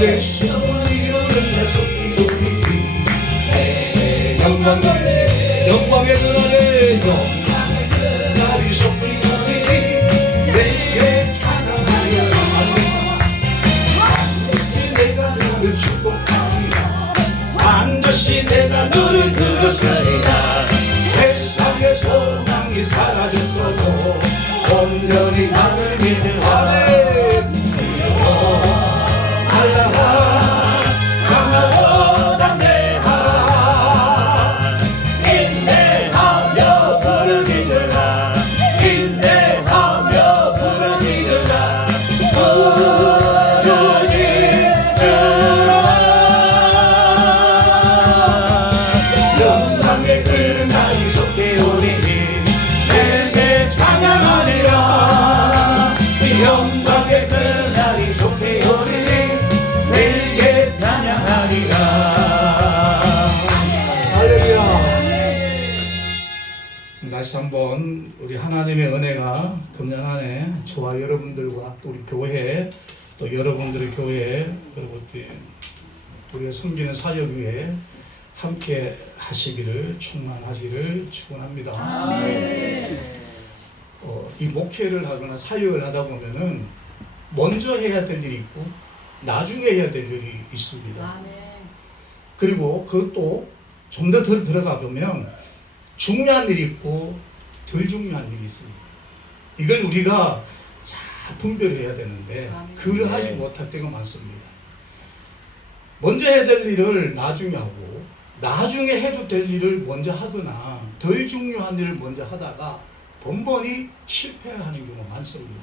내 숨을 이루는 속히 우리 영광의 그날에 날이 속히 우리 내게 찬양하여 반드시 내가 너를 축복하리라 반드시 내가 너를 들었으리라 세상의 소망이 사라졌어도 온전히 나를 믿는 다시 한번 우리 하나님의 은혜가 금년 한 해 저와 여러분들과 또 우리 교회 또 여러분들의 교회 그리고 우리가 섬기는 사역 위에 함께 하시기를 충만하기를 축원합니다. 이 목회를 하거나 사역을 하다 보면은 먼저 해야 될 일이 있고 나중에 해야 될 일이 있습니다. 그리고 그것도 좀 더 들어가 보면 중요한 일이 있고 덜 중요한 일이 있습니다. 이걸 우리가 잘 분별해야 되는데 그를 하지 못할 때가 많습니다. 먼저 해야 될 일을 나중에 하고 나중에 해도 될 일을 먼저 하거나 덜 중요한 일을 먼저 하다가 번번이 실패하는 경우가 많습니다.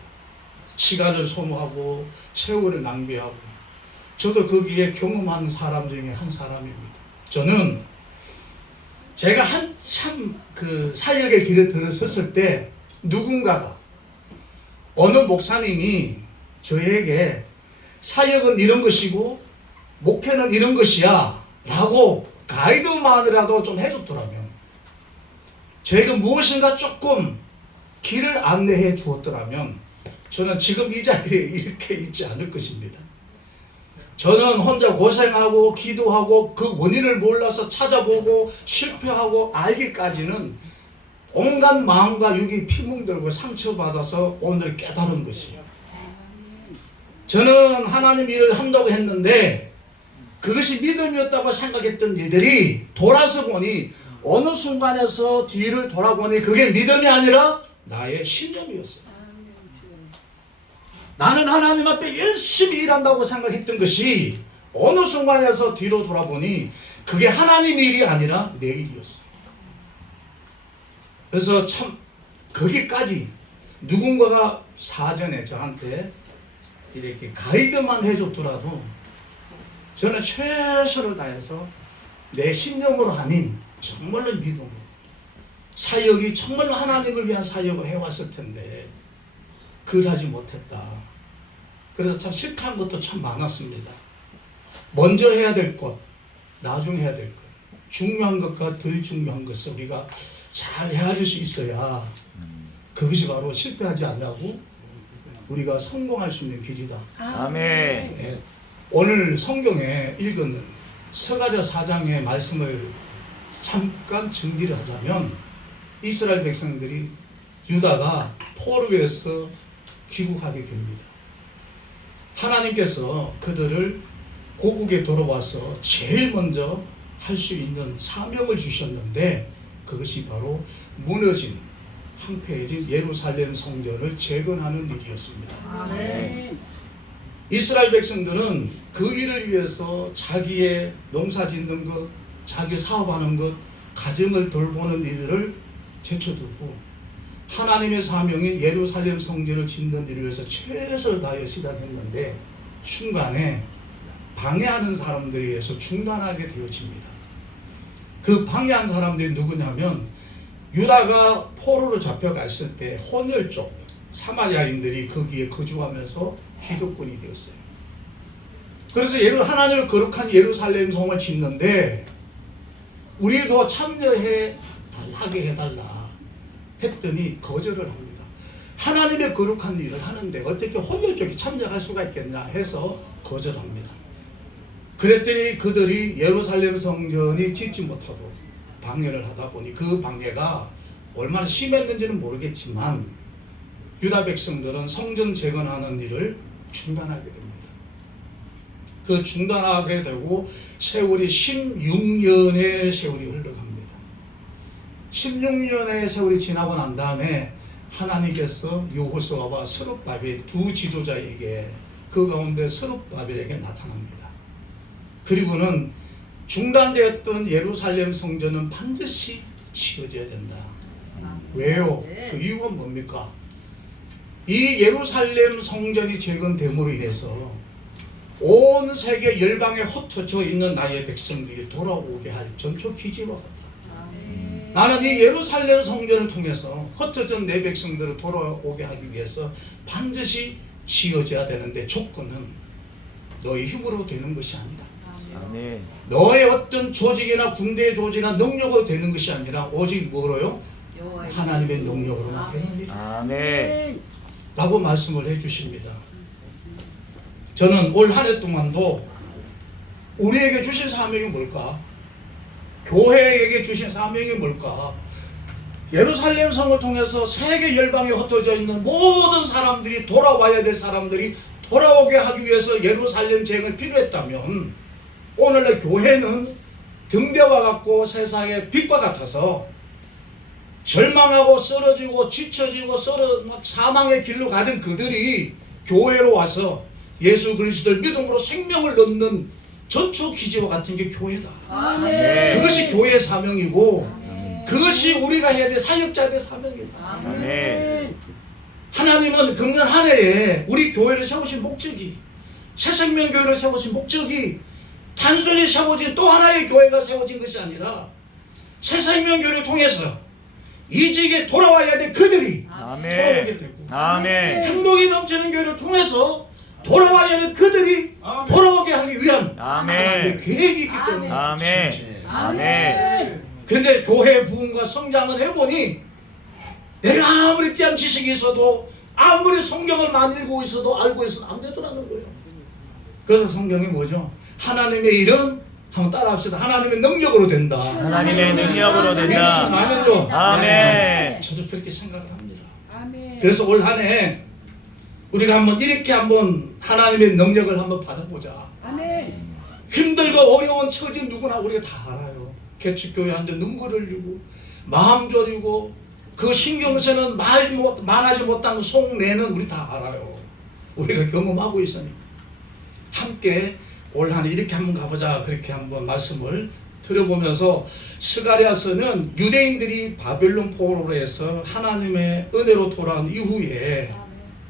시간을 소모하고 세월을 낭비하고 저도 거기에 경험한 사람 중에 한 사람입니다. 저는 제가 한참 그 사역의 길에 들어섰을 때 누군가가 어느 목사님이 저에게 사역은 이런 것이고 목회는 이런 것이야 라고 가이드만이라도 좀 해줬더라면 저에게 무엇인가 조금 길을 안내해 주었더라면 저는 지금 이 자리에 이렇게 있지 않을 것입니다. 저는 혼자 고생하고 기도하고 그 원인을 몰라서 찾아보고 실패하고 알기까지는 온갖 마음과 육이 피멍들고 상처받아서 오늘 깨달은 것이에요. 저는 하나님 일을 한다고 했는데 그것이 믿음이었다고 생각했던 일들이 돌아서 보니 어느 순간에서 뒤를 돌아보니 그게 믿음이 아니라 나의 신념이었어요. 나는 하나님 앞에 열심히 일한다고 생각했던 것이 어느 순간에서 뒤로 돌아보니 그게 하나님 일이 아니라 내 일이었어요. 그래서 참 거기까지 누군가가 사전에 저한테 이렇게 가이드만 해줬더라도 저는 최선을 다해서 내 신념으로 아닌 정말로 믿음으로 사역이 정말로 하나님을 위한 사역을 해왔을 텐데 그걸 하지 못했다. 그래서 참 실패한 것도 참 많았습니다. 먼저 해야 될 것, 나중에 해야 될 것, 중요한 것과 덜 중요한 것을 우리가 잘 헤아릴 수 있어야 그것이 바로 실패하지 않냐고 우리가 성공할 수 있는 길이다. 아멘. 네. 오늘 성경에 읽은 서가랴 4장의 말씀을 잠깐 정리를 하자면 이스라엘 백성들이 유다가 포로에서 귀국하게 됩니다. 하나님께서 그들을 고국에 돌아와서 제일 먼저 할 수 있는 사명을 주셨는데 그것이 바로 무너진 황폐해진 예루살렘 성전을 재건하는 일이었습니다. 아멘. 이스라엘 백성들은 그 일을 위해서 자기의 농사 짓는 것, 자기 사업하는 것, 가정을 돌보는 일들을 제쳐두고 하나님의 사명인 예루살렘 성전을 짓는 일을 위해서 최선을 다해 시작했는데 중간에 방해하는 사람들에 의해서 중단하게 되어집니다. 그 방해한 사람들이 누구냐면 유다가 포로로 잡혀갔을 때 혼혈족 사마리아인들이 거기에 거주하면서 기득권이 되었어요. 그래서 하나님을 거룩한 예루살렘 성을 짓는데 우리도 참여해 달라게 해달라 했더니 거절을 합니다. 하나님의 거룩한 일을 하는데 어떻게 혼혈족이 참여할 수가 있겠냐 해서 거절합니다. 그랬더니 그들이 예루살렘 성전이 짓지 못하고 방해를 하다 보니 그 방해가 얼마나 심했는지는 모르겠지만 유다 백성들은 성전 재건하는 일을 중단하게 됩니다. 그 중단하게 되고 세월이 16년의 세월이 흘러갑니다. 16년의 세월이 지나고 난 다음에 하나님께서 여호수아와 스룹바벨 두 지도자에게 그 가운데 스룹바벨에게 나타납니다. 그리고는 중단되었던 예루살렘 성전은 반드시 지어져야 된다. 왜요? 그 이유가 뭡니까? 이 예루살렘 성전이 재건됨으로 인해서 온 세계 열방에 흩어져 있는 나의 백성들이 돌아오게 할 전초 기지와 같다. 나는 이 예루살렘 성전을 통해서 흩어진 내 백성들을 돌아오게 하기 위해서 반드시 지어져야 되는데 조건은 너의 힘으로 되는 것이 아니다. 아멘. 너의 어떤 조직이나 군대 조직이나 능력으로 되는 것이 아니라 오직 뭐로요? 하나님의 능력으로만 되는 일이다. 아멘. 라고 말씀을 해주십니다. 저는 올 한 해 동안도 우리에게 주신 사명이 뭘까? 교회에게 주신 사명이 뭘까? 예루살렘 성을 통해서 세계 열방에 흩어져 있는 모든 사람들이 돌아와야 될 사람들이 돌아오게 하기 위해서 예루살렘 재건이 필요했다면 오늘날 교회는 등대와 같고 세상의 빛과 같아서 절망하고 쓰러지고 지쳐지고 막 사망의 길로 가던 그들이 교회로 와서 예수 그리스도를 믿음으로 생명을 얻는 전초 기지와 같은 게 교회다. 아멘. 그것이 교회의 사명이고 아멘. 그것이 우리가 해야 될 사역자들의 사명이다. 아멘. 하나님은 금년 한 해에 우리 교회를 세우신 목적이 새생명교회를 세우신 목적이 단순히 세워진 또 하나의 교회가 세워진 것이 아니라 새생명교회를 통해서 이직에 돌아와야 될 그들이 아멘. 돌아오게 되고 아멘. 행복이 넘치는 교회를 통해서 돌아와야 할 그들이 돌아오게 하기 위한 하나님의 계획이 있기 때문에 아멘. 아멘. 근데 교회 부흥과 성장을 해보니 내가 아무리 뛰어난 지식이 있어도 아무리 성경을 많이 읽고 있어도 알고 있어도 안 되더라는 거예요. 그래서 성경이 뭐죠? 하나님의 일은 한번 따라합시다. 하나님의 능력으로 된다. 하나님의 능력으로 된다. 믿으시면요. 아멘. 저도 그렇게 생각을 합니다. 아멘. 그래서 올 한 해 우리가 한번 이렇게 한번 하나님의 능력을 한번 받아보자. 아멘. 힘들고 어려운 처지 누구나 우리가 다 알아요. 개척교회 하는데 눈물 흘리고 마음 졸이고 그 신경쓰는 말하지 못한 속내는 우리 다 알아요. 우리가 경험하고 있으니까 함께 올 한 해 이렇게 한번 가보자. 그렇게 한번 말씀을 들어보면서 스가랴서는 유대인들이 바벨론 포로에서 하나님의 은혜로 돌아온 이후에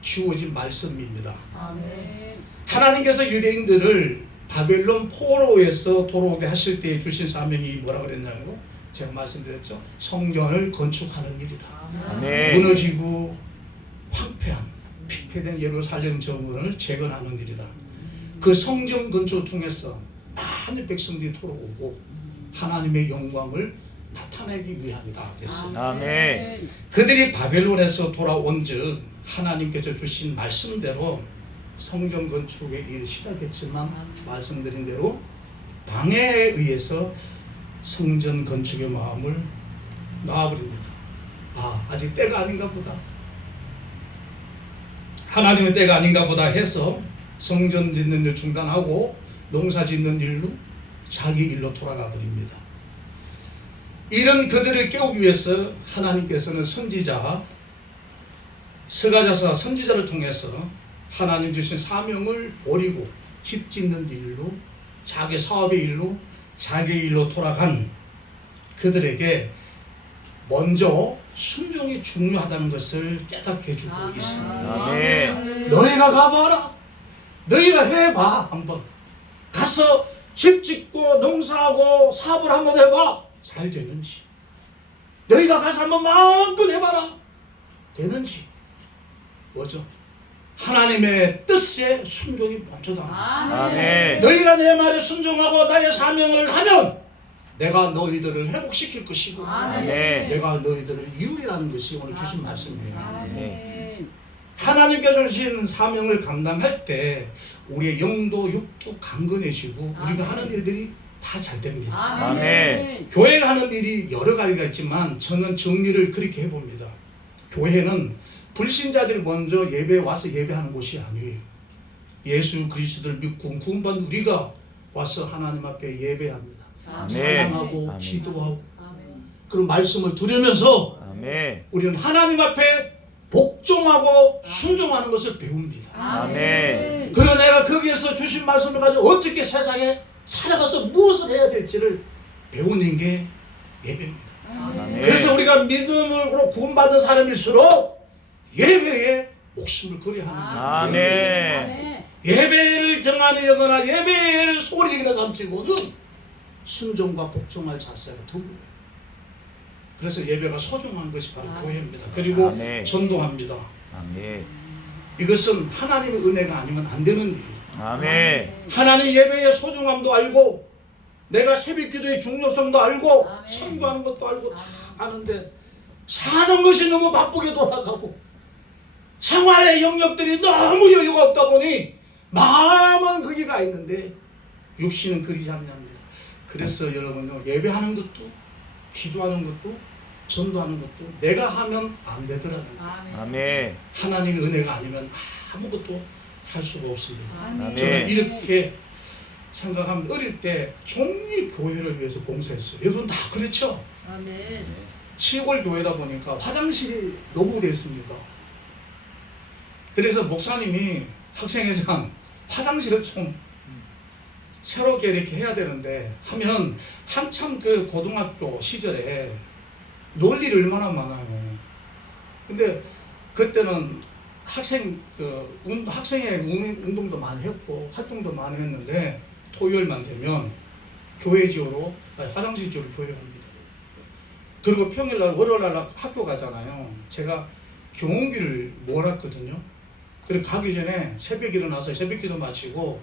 주어진 말씀입니다. 아멘. 하나님께서 유대인들을 바벨론 포로에서 돌아오게 하실 때 주신 사명이 뭐라 그랬냐고 제가 말씀드렸죠. 성전을 건축하는 일이다. 아멘. 무너지고 황폐한 피폐된 예루살렘 정원을 재건하는 일이다. 그 성전 건축을 통해서 많은 백성들이 돌아오고 하나님의 영광을 나타내기 위함이다. 됐어요. 아멘. 그들이 바벨론에서 돌아온 즉 하나님께서 주신 말씀대로 성전 건축의 일을 시작했지만 말씀드린 대로 방해에 의해서 성전 건축의 마음을 놔버립니다. 아직 때가 아닌가 보다. 하나님의 때가 아닌가 보다 해서 성전 짓는 일 중단하고 농사 짓는 일로 자기 일로 돌아가 버립니다. 이런 그들을 깨우기 위해서 하나님께서는 선지자 스가랴서 선지자를 통해서 하나님 주신 사명을 버리고 집 짓는 일로 자기 사업의 일로 자기 일로 돌아간 그들에게 먼저 순종이 중요하다는 것을 깨닫게 해주고 있습니다. 아멘. 너희가 가봐라. 너희가 해봐. 한번 가서 집 짓고 농사하고 사업을 한번 해봐. 잘 되는지. 너희가 가서 한번 마음껏 해봐라. 되는지. 뭐죠? 하나님의 뜻에 순종이 먼저다. 아멘. 너희가 내 말에 순종하고 나의 사명을 하면 내가 너희들을 회복시킬 것이고 아멘. 내가 너희들을 이루리라는 것이 오늘 주신 말씀이에요. 아멘. 하나님께서 주신 사명을 감당할 때 우리의 영도 육도 강건해지고 우리가 하는 일들이 다 잘 됩니다. 아멘. 교회가 하는 일이 여러 가지가 있지만 저는 정리를 그렇게 해봅니다. 교회는 불신자들이 먼저 예배에 와서 예배하는 곳이 아니에요. 예수 그리스도를 믿고 구원받은 우리가 와서 하나님 앞에 예배합니다. 찬양하고 아멘. 기도하고 그런 말씀을 들으면서 아멘. 우리는 하나님 앞에 복종하고 순종하는 것을 배웁니다. 아멘. 그리고 내가 거기에서 주신 말씀을 가지고 어떻게 세상에 살아가서 무엇을 해야 될지를 배우는 게 예배입니다. 아멘. 그래서 우리가 믿음으로 구원받은 사람일수록 예배에 목숨을 걸어야 합니다. 아멘. 예배를 정하니 여거나 예배를 소리 지르는 사람 치고는 순종과 복종할 자세가 드물어요. 그래서 예배가 소중한 것이 바로 교회입니다. 그리고 아멘. 전도합니다. 아멘. 이것은 하나님의 은혜가 아니면 안 되는 일입니다. 아멘. 하나님 예배의 소중함도 알고 내가 새벽기도의 중요성도 알고 선교하는 것도 알고 다 아는데 사는 것이 너무 바쁘게 돌아가고 생활의 영역들이 너무 여유가 없다 보니 마음은 거기가 있는데 육신은 그리 잠잠합니다. 그래서 여러분요, 예배하는 것도 기도하는 것도 전도하는 것도 내가 하면 안 되더라는 거예요. 아멘. 하나님의 은혜가 아니면 아무것도 할 수가 없습니다. 아멘. 저는 이렇게 생각하면 어릴 때 종일 교회를 위해서 봉사했어요. 여러분 다 그렇죠? 시골 교회다 보니까 화장실이 노후했습니다. 그래서 목사님이 학생회장 화장실을 좀 새롭게 이렇게 해야 되는데 하면 한참 그 고등학교 시절에 논리를 얼마나 많아요. 근데 그때는 학생회 운동도 많이 했고 활동도 많이 했는데 토요일만 되면 교회 지으로 화장실 지으로 교회 갑니다. 그리고 평일날 월요일날 학교 가잖아요. 제가 경운기를 몰았거든요. 그리고 가기 전에 새벽 일어나서 새벽기도 마치고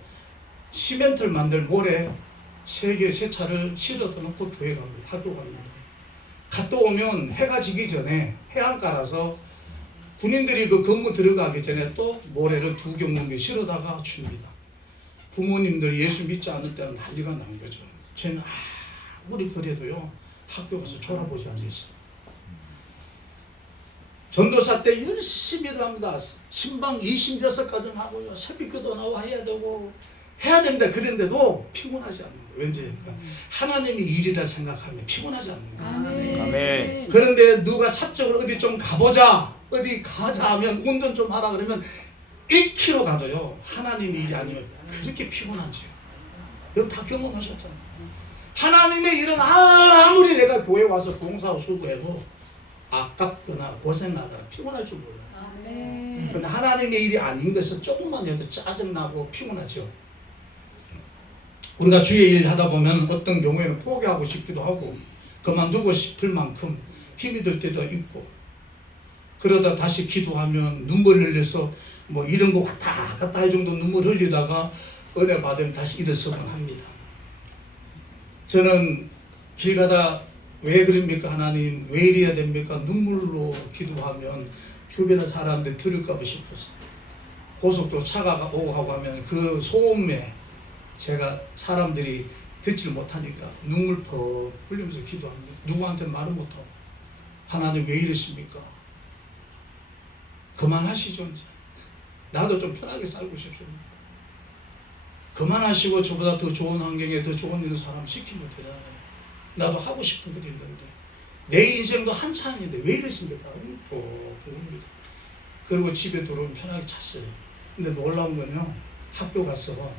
시멘트를 만들 모래 3개, 3차를 실어서 놓고 교회 갑니다. 학교 갑니다. 갔다 오면 해가 지기 전에 해안가라서 군인들이 그 건물 들어가기 전에 또 모래를 2개 넘게 실어다가 줍니다. 부모님들 예수 믿지 않을 때는 난리가 난 거죠. 저는 아무리 그래도요 학교 가서 졸아보지 않겠어요. 전도사 때 열심히 일합니다. 신방 26가정 하고요. 새벽기도 나와 해야 되고 해야 됩니다. 그런데도 피곤하지 않는 거예요. 왠지 하나님이 일이라 생각하면 피곤하지 않는 거예요. 아멘. 그런데 누가 사적으로 어디 좀 가보자, 어디 가자 하면 운전 좀 하라 그러면 1km 가도요 하나님의 일이 아니면 그렇게 피곤한지요. 여러분 다 경험하셨잖아요. 하나님의 일은 아무리 내가 교회 와서 봉사하고 수고해도 아깝거나 고생하거나 피곤할 줄 몰라요. 그런데 하나님의 일이 아닌 것은 조금만 해도 짜증나고 피곤하죠. 우리가 주의 일 하다 보면 어떤 경우에는 포기하고 싶기도 하고 그만두고 싶을 만큼 힘이 들 때도 있고 그러다 다시 기도하면 눈물 흘려서 뭐 이런 거 왔다 갔다 할 정도 눈물 흘리다가 은혜 받으면 다시 일어서곤 합니다. 저는 길 가다 왜 그럽니까 하나님 왜 이래야 됩니까 눈물로 기도하면 주변의 사람들이 들을까 봐 싶었어요. 고속도로 차가 오고 하고 하면 그 소음에 제가 사람들이 듣질 못하니까 눈물 퍽 흘리면서 기도합니다. 누구한테 말은 못하고 하나님 왜 이러십니까? 그만하시죠 이제. 나도 좀 편하게 살고 싶습니다. 그만하시고 저보다 더 좋은 환경에 더 좋은 일을 사람 시키면 되잖아요. 나도 하고 싶은 일이 있는데 내 인생도 한참인데 왜 이러십니까? 그럽니다. 그리고 집에 들어오면 편하게 잤어요. 근데 놀라운 건요 학교 가서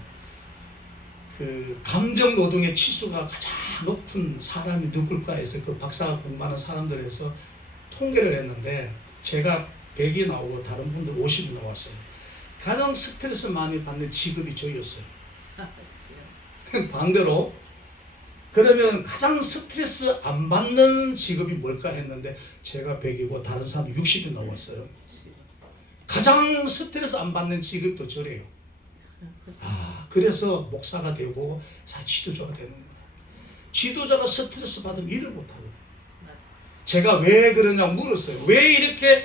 그 감정 노동의 치수가 가장 높은 사람이 누굴까 해서 그 박사가 공부하는 사람들에서 통계를 했는데 제가 100이 나오고 다른 분들 50이 나왔어요. 가장 스트레스 많이 받는 직업이 저였어요. 반대로 그러면 가장 스트레스 안 받는 직업이 뭘까 했는데 제가 100이고 다른 사람이 60이 나왔어요. 가장 스트레스 안 받는 직업도 저래요. 그래서 목사가 되고 지도자가 되는 거예요. 지도자가 스트레스 받으면 일을 못 하거든요. 제가 왜 그러냐 물었어요. 왜 이렇게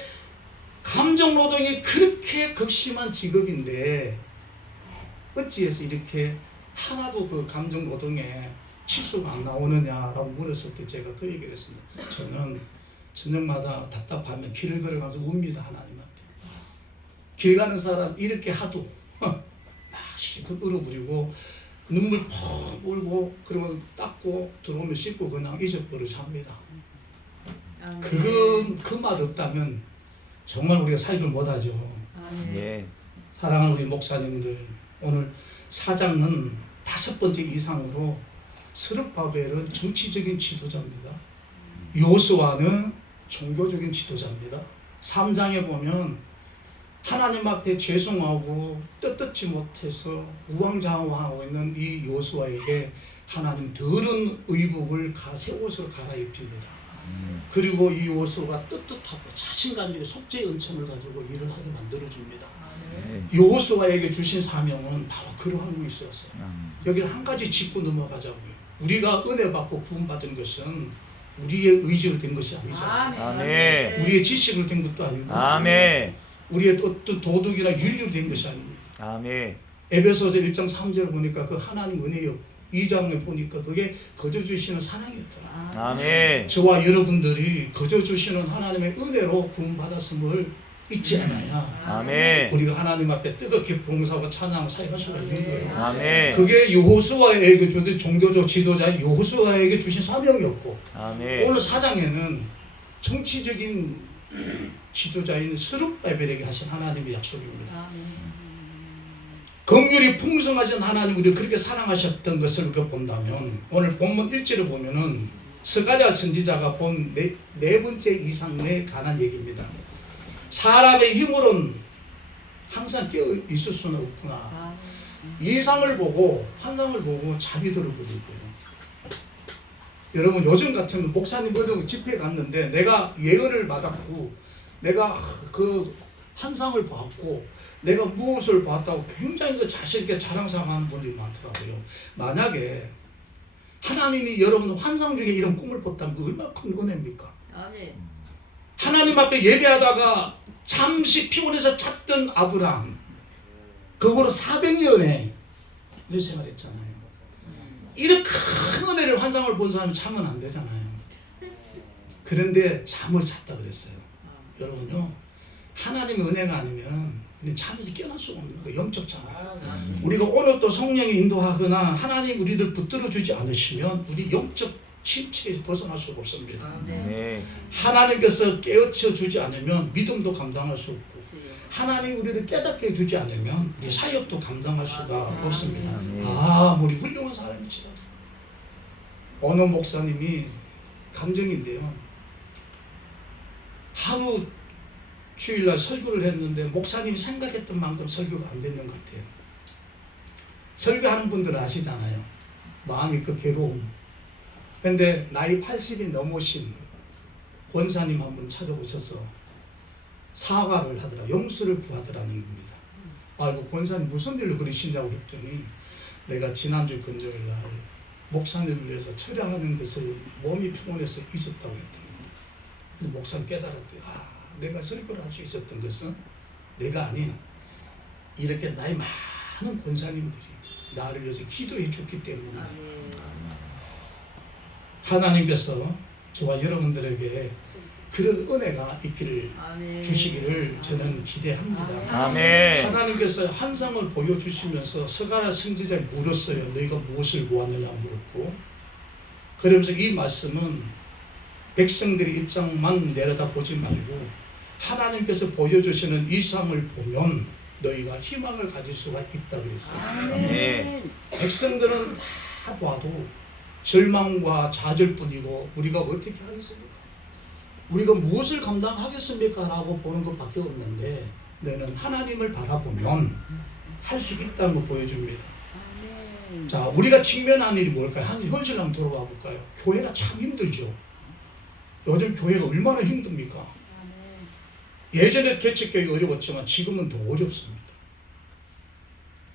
감정 노동이 그렇게 극심한 직업인데 어찌해서 이렇게 하나도 그 감정 노동에 치수가 안 나오느냐라고 물었을 때 제가 그 얘기를 했습니다. 저는 저녁마다 답답하면 길을 걸어가면서 웁니다. 하나님 앞에. 길 가는 사람 이렇게 하도 막 실컷 울어부리고 눈물 펑 울고 그리고 닦고 들어오면 씻고 그냥 잊어버려 잡니다. 그 맛 없다면 정말 우리가 살기를 못하죠. 예. 사랑하는 우리 목사님들, 오늘 4장은 5번째 이상으로 스룹바벨은 정치적인 지도자입니다. 요수아는 종교적인 지도자입니다. 3장에 보면 하나님 앞에 죄송하고 떳떳지 못해서 우왕좌왕하고 있는 이 요수아에게 하나님 더러운 의복을 새 옷으로 갈아입힙니다. 그리고 이 요수아가 떳떳하고 자신감 있게 속죄의 은총을 가지고 일을 하게 만들어줍니다. 요수아에게 주신 사명은 바로 그러한 것이었어요. 여기를 한 가지 짚고 넘어가자고요. 우리가 은혜 받고 구원받은 것은 우리의 의지로 된 것이 아니잖아요. 아멘. 우리의 지식으로 된 것도 아니고 아멘. 우리의 어떤 도덕이나 윤리로 된 것이 아닙니다. 아멘. 에베소서 1장 3절을 보니까 그 하나님 은혜요. 2장에 보니까 그게 거저 주시는 사랑이었더라. 아멘. 저와 여러분들이 거저 주시는 하나님의 은혜로 구원받았음을 잊지 않아야 아멘. 우리가 하나님 앞에 뜨겁게 봉사하고 찬양하고 사역할 수가 있는 거예요. 아멘. 그게 여호수아에게 주신 종교적 지도자 여호수아에게 주신 사명이었고 아멘. 오늘 4장에는 정치적인 지도자인 스룹바벨에게 하신 하나님의 약속입니다. 긍휼이 풍성하신 하나님 우리를 그렇게 사랑하셨던 것을 우리가 본다면 오늘 본문 1절을 보면은 스가랴 선지자가 본 네 번째 이상에 관한 얘기입니다. 사람의 힘으로는 항상 깨어 있을 수는 없구나. 이상을 보고 환상을 보고 자비도를 부릴 거예요. 여러분 요즘 같으면 목사님 어디 집회 갔는데 내가 예언을 받았고 내가 그 환상을 봤고 내가 무엇을 봤다고 굉장히 그 자신 있게 자랑스러워하는 분들이 많더라고요. 만약에 하나님이 여러분 환상 중에 이런 꿈을 꿨다면 그 얼마나 큰 은혜입니까? 아멘. 하나님 앞에 예배하다가 잠시 피곤해서 잤던 아브라함 그거로 400년의 생활했잖아요. 이런 큰 은혜를 환상을 본 사람이 자면 안 되잖아요. 그런데 잠을 잤다 그랬어요. 여러분요 하나님의 은혜가 아니면 잠에서 깨어날 수가 없는 거예요. 영적 잠. 우리가 오늘 또 성령이 인도하거나 하나님 우리를 붙들어주지 않으시면 우리 영적 침체에서 벗어날 수가 없습니다. 네. 하나님께서 깨우쳐 주지 않으면 믿음도 감당할 수 없고 하나님 우리를 깨닫게 해주지 않으면 우리 사역도 감당할 수가 없습니다. 아무리 훌륭한 사람이지라도 어느 목사님이 감정인데요. 하루 주일날 설교를 했는데 목사님이 생각했던 만큼 설교가 안 되는 것 같아요. 설교하는 분들은 아시잖아요. 마음이 그 괴로움. 근데 나이 80이 넘으신 권사님 한 분 찾아오셔서 사과를 하더라. 용서를 구하더라는 겁니다. 아이고 권사님 무슨 일로 그러시냐고 했더니 내가 지난주 금요일날 목사님을 위해서 철야하는 것을 몸이 피곤해서 있었다고 했던 겁니다. 그래서 목사님 깨달았대요. 내가 설교를 할 수 있었던 것은 내가 아닌 이렇게 나이 많은 권사님들이 나를 위해서 기도해 줬기 때문에 하나님께서 저와 여러분들에게 그런 은혜가 있기를 주시기를 저는 기대합니다. 아멘. 하나님께서 환상을 보여주시면서 스가랴 선지자에 물었어요. 너희가 무엇을 보았느냐 물었고 그러면서 이 말씀은 백성들의 입장만 내려다보지 말고 하나님께서 보여주시는 이상을 보면 너희가 희망을 가질 수가 있다 그랬어요. 아멘. 백성들은 다 봐도 절망과 좌절뿐이고 우리가 어떻게 하겠습니까? 우리가 무엇을 감당하겠습니까? 라고 보는 것밖에 없는데 너는 하나님을 바라보면 할 수 있다는 걸 보여줍니다. 자, 우리가 직면한 일이 뭘까요? 현실 한번 돌아와 볼까요? 교회가 참 힘들죠. 요즘 교회가 얼마나 힘듭니까? 예전에 개척교회 어려웠지만 지금은 더 어렵습니다.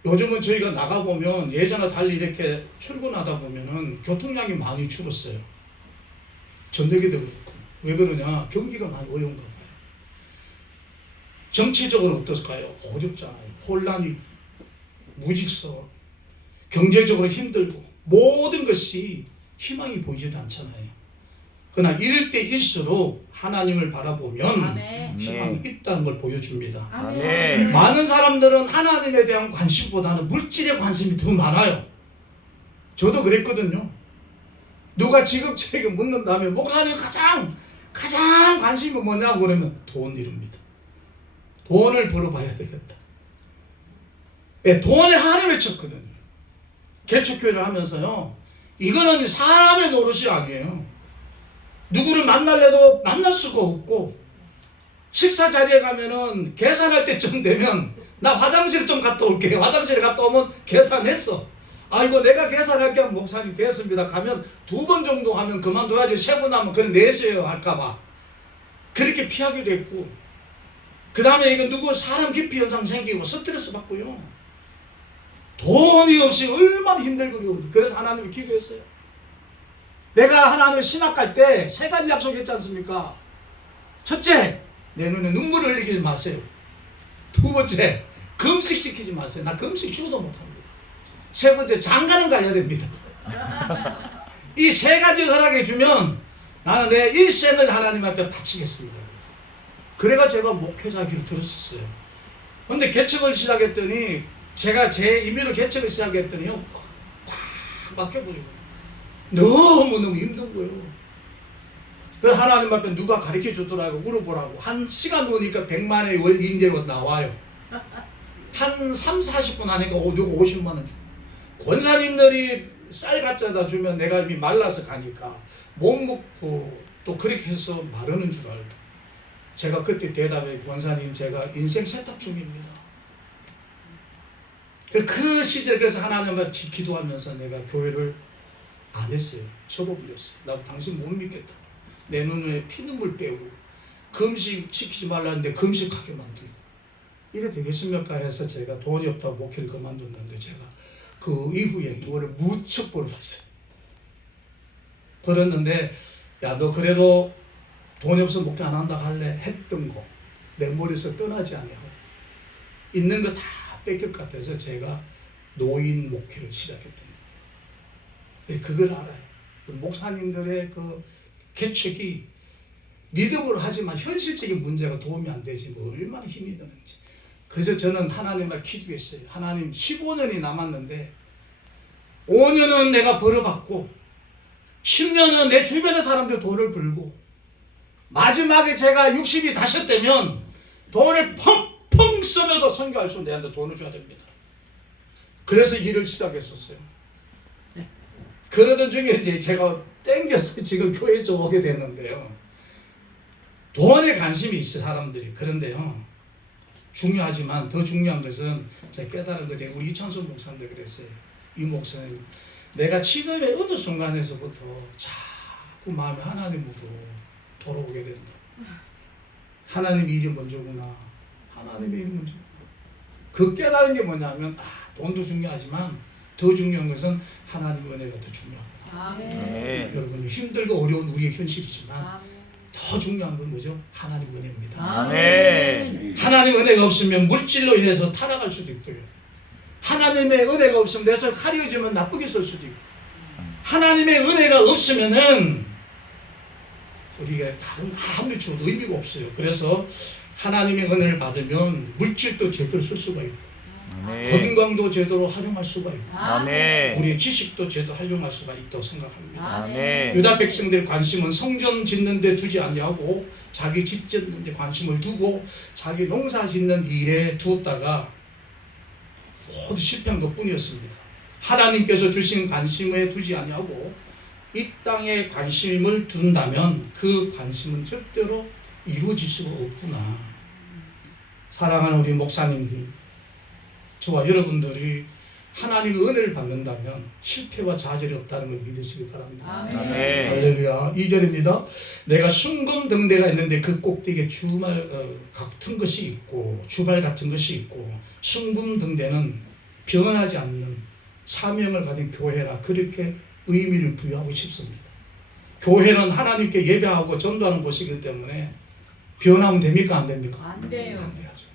요즘은 저희가 나가보면 예전과 달리 이렇게 출근하다 보면은 교통량이 많이 줄었어요. 저녁에도 그렇고. 왜 그러냐? 경기가 많이 어려운가 봐요. 정치적으로 어떨까요? 어렵잖아요. 혼란이, 무직서, 경제적으로 힘들고 모든 것이 희망이 보이지 않잖아요. 그러나 이럴 때일수록 하나님을 바라보면 아멘. 희망이 있다는 걸 보여줍니다. 아멘. 많은 사람들은 하나님에 대한 관심보다는 물질에 관심이 더 많아요. 저도 그랬거든요. 누가 지금처럼 묻는다면 목사님 가장 관심이 뭐냐고 그러면 돈 이릅니다. 돈을 벌어봐야 되겠다. 예, 돈을 하늘 외쳤거든요. 개척교회를 하면서요. 이거는 사람의 노릇이 아니에요. 누구를 만날래도 만날 수가 없고, 식사 자리에 가면은 계산할 때쯤 되면 나 화장실 좀 갔다 올게. 화장실에 갔다 오면 계산했어. 아이고 내가 계산할게 하면 목사님 됐습니다. 가면 2번 정도 하면 그만둬야지. 3번 하면 그래 내세요 할까봐 그렇게 피하기도 했고, 그 다음에 이거 누구 사람 기피 현상 생기고 스트레스 받고요. 돈이 없이 얼마나 힘들고요. 그래서 하나님이 기도했어요. 내가 하나님 신학 갈 때 3가지 약속했지 않습니까? 첫째, 내 눈에 눈물을 흘리지 마세요. 2번째, 금식시키지 마세요. 나 금식 죽어도 못합니다. 3번째, 장가는 가야 됩니다. 이 3가지 허락해 주면 나는 내 일생을 하나님 앞에 바치겠습니다. 그래가 제가 목회자기를 들었었어요. 근데 개척을 시작했더니 제가 제 임의로 개척을 시작했더니요, 꽉 막혀버리고 너무너무 힘든 거예요. 그래서 하나님 앞에 누가 가르쳐 주더라고. 물어보라고. 한 시간 오니까 100만의 월 임대료 나와요. 한 3, 40분 하니까 누가 50만 원 주고, 권사님들이 쌀 갖다 주면 내가 이미 말라서 가니까 못 먹고 또 그렇게 해서 마르는 줄 알고, 제가 그때 대답해, 권사님 제가 인생 세탁 중입니다. 그 시절에 그래서 하나님 앞에 기도하면서 내가 교회를 안 했어요. 접어버렸어요. 나 당신 못 믿겠다. 내 눈에 피눈물 빼고 금식 시키지 말라는데 금식하게 만들고 이래 되겠습니까 해서 제가 돈이 없다고 목회를 그만뒀는데, 제가 그 이후에 그거를 무척 벌어봤어요. 벌었는데, 야 너 그래도 돈이 없어서 목회 안 한다 할래? 했던 거 내 머리에서 떠나지 않아요. 있는 거 다 뺏길 것 같아서 제가 노인 목회를 시작했던 거예요. 그걸 알아요. 목사님들의 그 개척이 믿음으로 하지만 현실적인 문제가 도움이 안 되지 뭐 얼마나 힘이 드는지. 그래서 저는 하나님과 기도했어요. 하나님, 15년이 남았는데 5년은 내가 벌어봤고 10년은 내 주변의 사람들 돈을 벌고 마지막에 제가 60이 다셨다면 돈을 펑펑 쓰면서 선교할 수 있는 내한테 돈을 줘야 됩니다. 그래서 일을 시작했었어요. 그러던 중에 이제 제가 땡겨서 지금 교회에 좀 오게 됐는데요. 돈에 관심이 있어 사람들이. 그런데요, 중요하지만 더 중요한 것은 제가 깨달은 거죠. 우리 이창순 목사님도 그랬어요. 이 목사님, 내가 지금의 어느 순간에서부터 자꾸 마음이 하나님으로 돌아오게 된다. 하나님의 일이 먼저구나. 하나님의 일이 먼저구나. 그 깨달은 게 뭐냐면, 돈도 중요하지만 더 중요한 것은 하나님의 은혜가 더 중요하다. 네. 여러분, 힘들고 어려운 우리의 현실이지만 아멘. 더 중요한 건 뭐죠? 하나님 은혜입니다. 아멘. 하나님 은혜가 없으면 물질로 인해서 타락할 수도 있고요. 하나님의 은혜가 없으면 내 손이 가려지면 나쁘게 쓸 수도 있고, 하나님의 은혜가 없으면은 우리가 다른 아무리 줘도 의미가 없어요. 그래서 하나님의 은혜를 받으면 물질도 제대로 쓸 수가 있고, 아멘. 건강도 제대로 활용할 수가 있고, 아멘. 우리의 지식도 제대로 활용할 수가 있다고 생각합니다. 아멘. 유다 백성들의 관심은 성전 짓는 데 두지 아니하고 자기 집 짓는 데 관심을 두고 자기 농사 짓는 일에 두었다가 모두 실패한 것뿐이었습니다. 하나님께서 주신 관심에 두지 아니하고 이 땅에 관심을 둔다면 그 관심은 절대로 이루어질 수가 없구나. 사랑하는 우리 목사님들, 저와 여러분들이 하나님의 은혜를 받는다면 실패와 좌절이 없다는 걸 믿으시기 바랍니다. 아멘. 할렐루야. 2절입니다. 내가 순금 등대가 있는데 그 꼭대기에 주말 같은 것이 있고 주발 같은 것이 있고, 순금 등대는 변하지 않는 사명을 가진 교회라 그렇게 의미를 부여하고 싶습니다. 교회는 하나님께 예배하고 전도하는 곳이기 때문에 변하면 됩니까? 안 됩니까? 안 돼요. 안 돼야죠.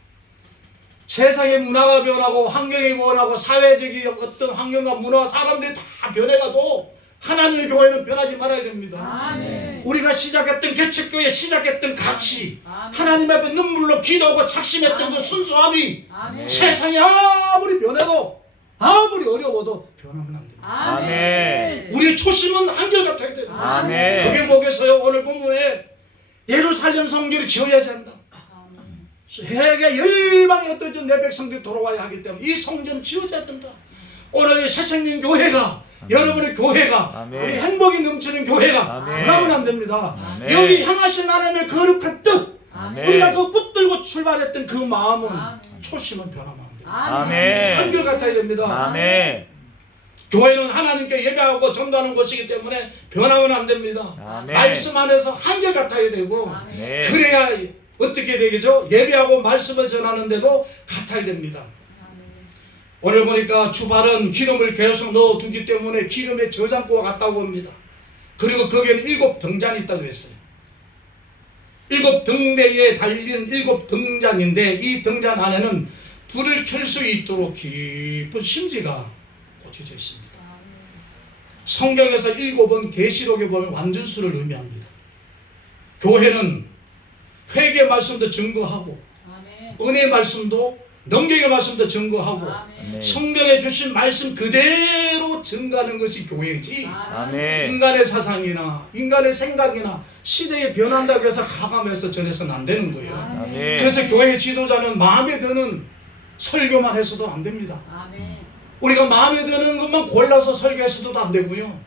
세상의 문화가 변하고 환경이 변하고 사회적인 어떤 환경과 문화 사람들이 다 변해가도 하나님의 교회는 변하지 말아야 됩니다. 아멘. 우리가 시작했던 개척교회 시작했던 가치 아멘. 하나님 앞에 눈물로 기도하고 작심했던 그 순수함이 아멘. 세상이 아무리 변해도 아무리 어려워도 변하면 안 됩니다. 아멘. 우리의 초심은 한결같아야 됩니다. 아멘. 그게 뭐겠어요? 오늘 본문에 예루살렘 성전이 지어야지 한다. 세계 열방에 어떠한 내 백성들이 돌아와야 하기 때문에 이 성전은 지어져야 된다. 오늘 이 새생명 교회가 여러분의 교회가 아멘. 우리 행복이 넘치는 교회가 아멘. 그러면 안 됩니다. 아멘. 여기 향하신 하나님의 거룩한 뜻 아멘. 우리가 그 붙들고 출발했던 그 마음은 아멘. 초심은 변하면 안 됩니다. 아멘. 한결같아야 됩니다. 아멘. 교회는 하나님께 예배하고 전도하는 것이기 때문에 변하면 안 됩니다. 아멘. 말씀 안에서 한결같아야 되고 아멘. 그래야 어떻게 되겠죠? 예배하고 말씀을 전하는데도 같아야 됩니다. 오늘 보니까 주발은 기름을 계속 넣어두기 때문에 기름의 저장고가 같다고 합니다. 그리고 거기에는 7 등잔이 있다고 했어요. 7 등대에 달린 7 등잔인데 이 등잔 안에는 불을 켤 수 있도록 깊은 심지가 꽂혀져 있습니다. 성경에서 7은 계시록에 보면 완전수를 의미합니다. 교회는 회개 말씀도 증거하고 은혜 말씀도 능력의 말씀도 증거하고 아멘. 성경에 주신 말씀 그대로 증거하는 것이 교회지 아멘. 인간의 사상이나 인간의 생각이나 시대에 변한다고 해서 가감해서 전해서는 안 되는 거예요. 아멘. 그래서 교회의 지도자는 마음에 드는 설교만 해서도 안 됩니다. 우리가 마음에 드는 것만 골라서 설교해서도 안 되고요.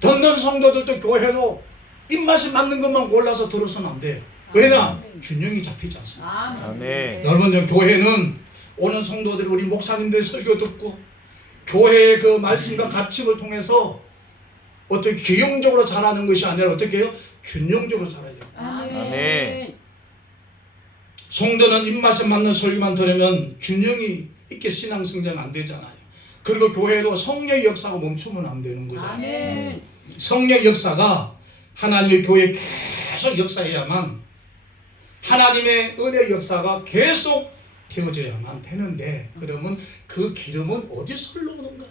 듣는 성도들도 교회로 입맛에 맞는 것만 골라서 들어서는 안 돼요. 왜냐? 균형이 잡히지 않습니다. 아멘. 여러분, 저 교회는 오는 성도들이 우리 목사님들의 설교 듣고 교회의 그 말씀과 가르침을 통해서 어떻게 기형적으로 자라는 것이 아니라 어떻게 해요? 균형적으로 자라야 돼요. 아멘. 성도는 입맛에 맞는 설교만 들으면 균형이 있게 신앙 성장 안 되잖아요. 그리고 교회도 성령의 역사가 멈추면 안 되는 거잖아요. 성령 역사가 하나님의 교회에 계속 역사해야만 하나님의 은혜 역사가 계속 되어져야만 되는데 그러면 그 기름은 어디서 흘러오는가?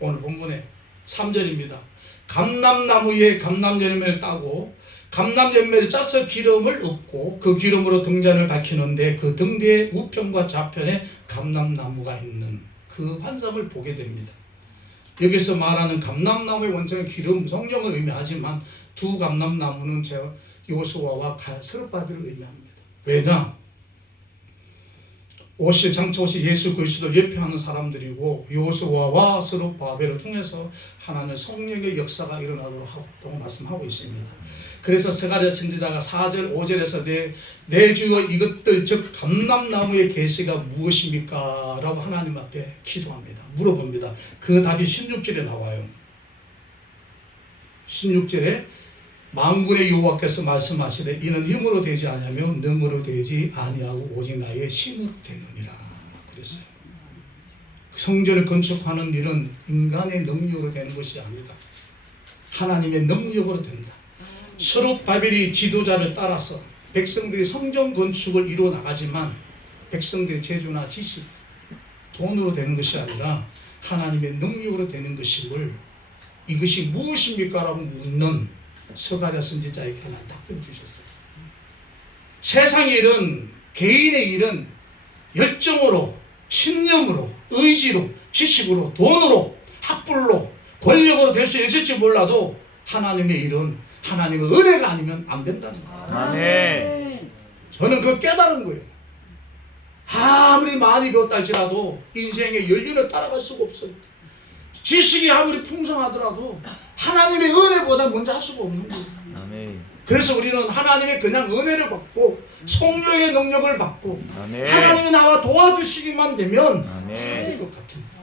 오늘 본문에 3절입니다. 감람나무에 감람열매를 따고 감람열매를 짜서 기름을 얹고 그 기름으로 등잔을 밝히는데 그 등대의 우편과 좌편에 감람나무가 있는 그 환상을 보게 됩니다. 여기서 말하는 감람나무의 원천은 기름, 성령을 의미하지만 두 감람나무는 여호수아와 스룹바벨을 의미합니다. 왜냐? 옷이 장차옷이 예수 그리스도를 예표하는 사람들이고 여호수아와 스룹바벨을 통해서 하나님의 성령의 역사가 일어나도록 하고 말씀하고 있습니다. 그래서 스가랴 선지자가 4절 5절에서 내 주여 이것들 즉 감람나무의 계시가 무엇입니까? 라고 하나님 앞에 기도합니다. 물어봅니다. 그 답이 16절에 나와요. 16절에 만군의 여호와께서 말씀하시되 이는 힘으로 되지 아니하며 능으로 되지 아니하고 오직 나의 신으로 되느니라 그랬어요. 성전을 건축하는 일은 인간의 능력으로 되는 것이 아니다. 하나님의 능력으로 된다. 스룹바벨이 지도자를 따라서 백성들이 성전 건축을 이루어 나가지만 백성들의 재주나 지식, 돈으로 되는 것이 아니라 하나님의 능력으로 되는 것임을 이것이 무엇입니까? 라고 묻는 스가랴 선지자에게 하나 답변 주셨어요. 세상의 일은 개인의 일은 열정으로, 신념으로, 의지로, 지식으로, 돈으로, 학불로, 권력으로 될 수 있을지 몰라도 하나님의 일은 하나님의 은혜가 아니면 안 된다는 거예요. 아멘. 저는 그거 깨달은 거예요. 아무리 많이 배웠다 할지라도 인생의 연륜을 따라갈 수가 없어요. 지식이 아무리 풍성하더라도 하나님의 은혜보다 먼저 할 수가 없는 거예요. 아멘. 그래서 우리는 하나님의 그냥 은혜를 받고 성령의 능력을 받고 아멘. 하나님이 나와 도와주시기만 되면 아멘. 될 것 같습니다.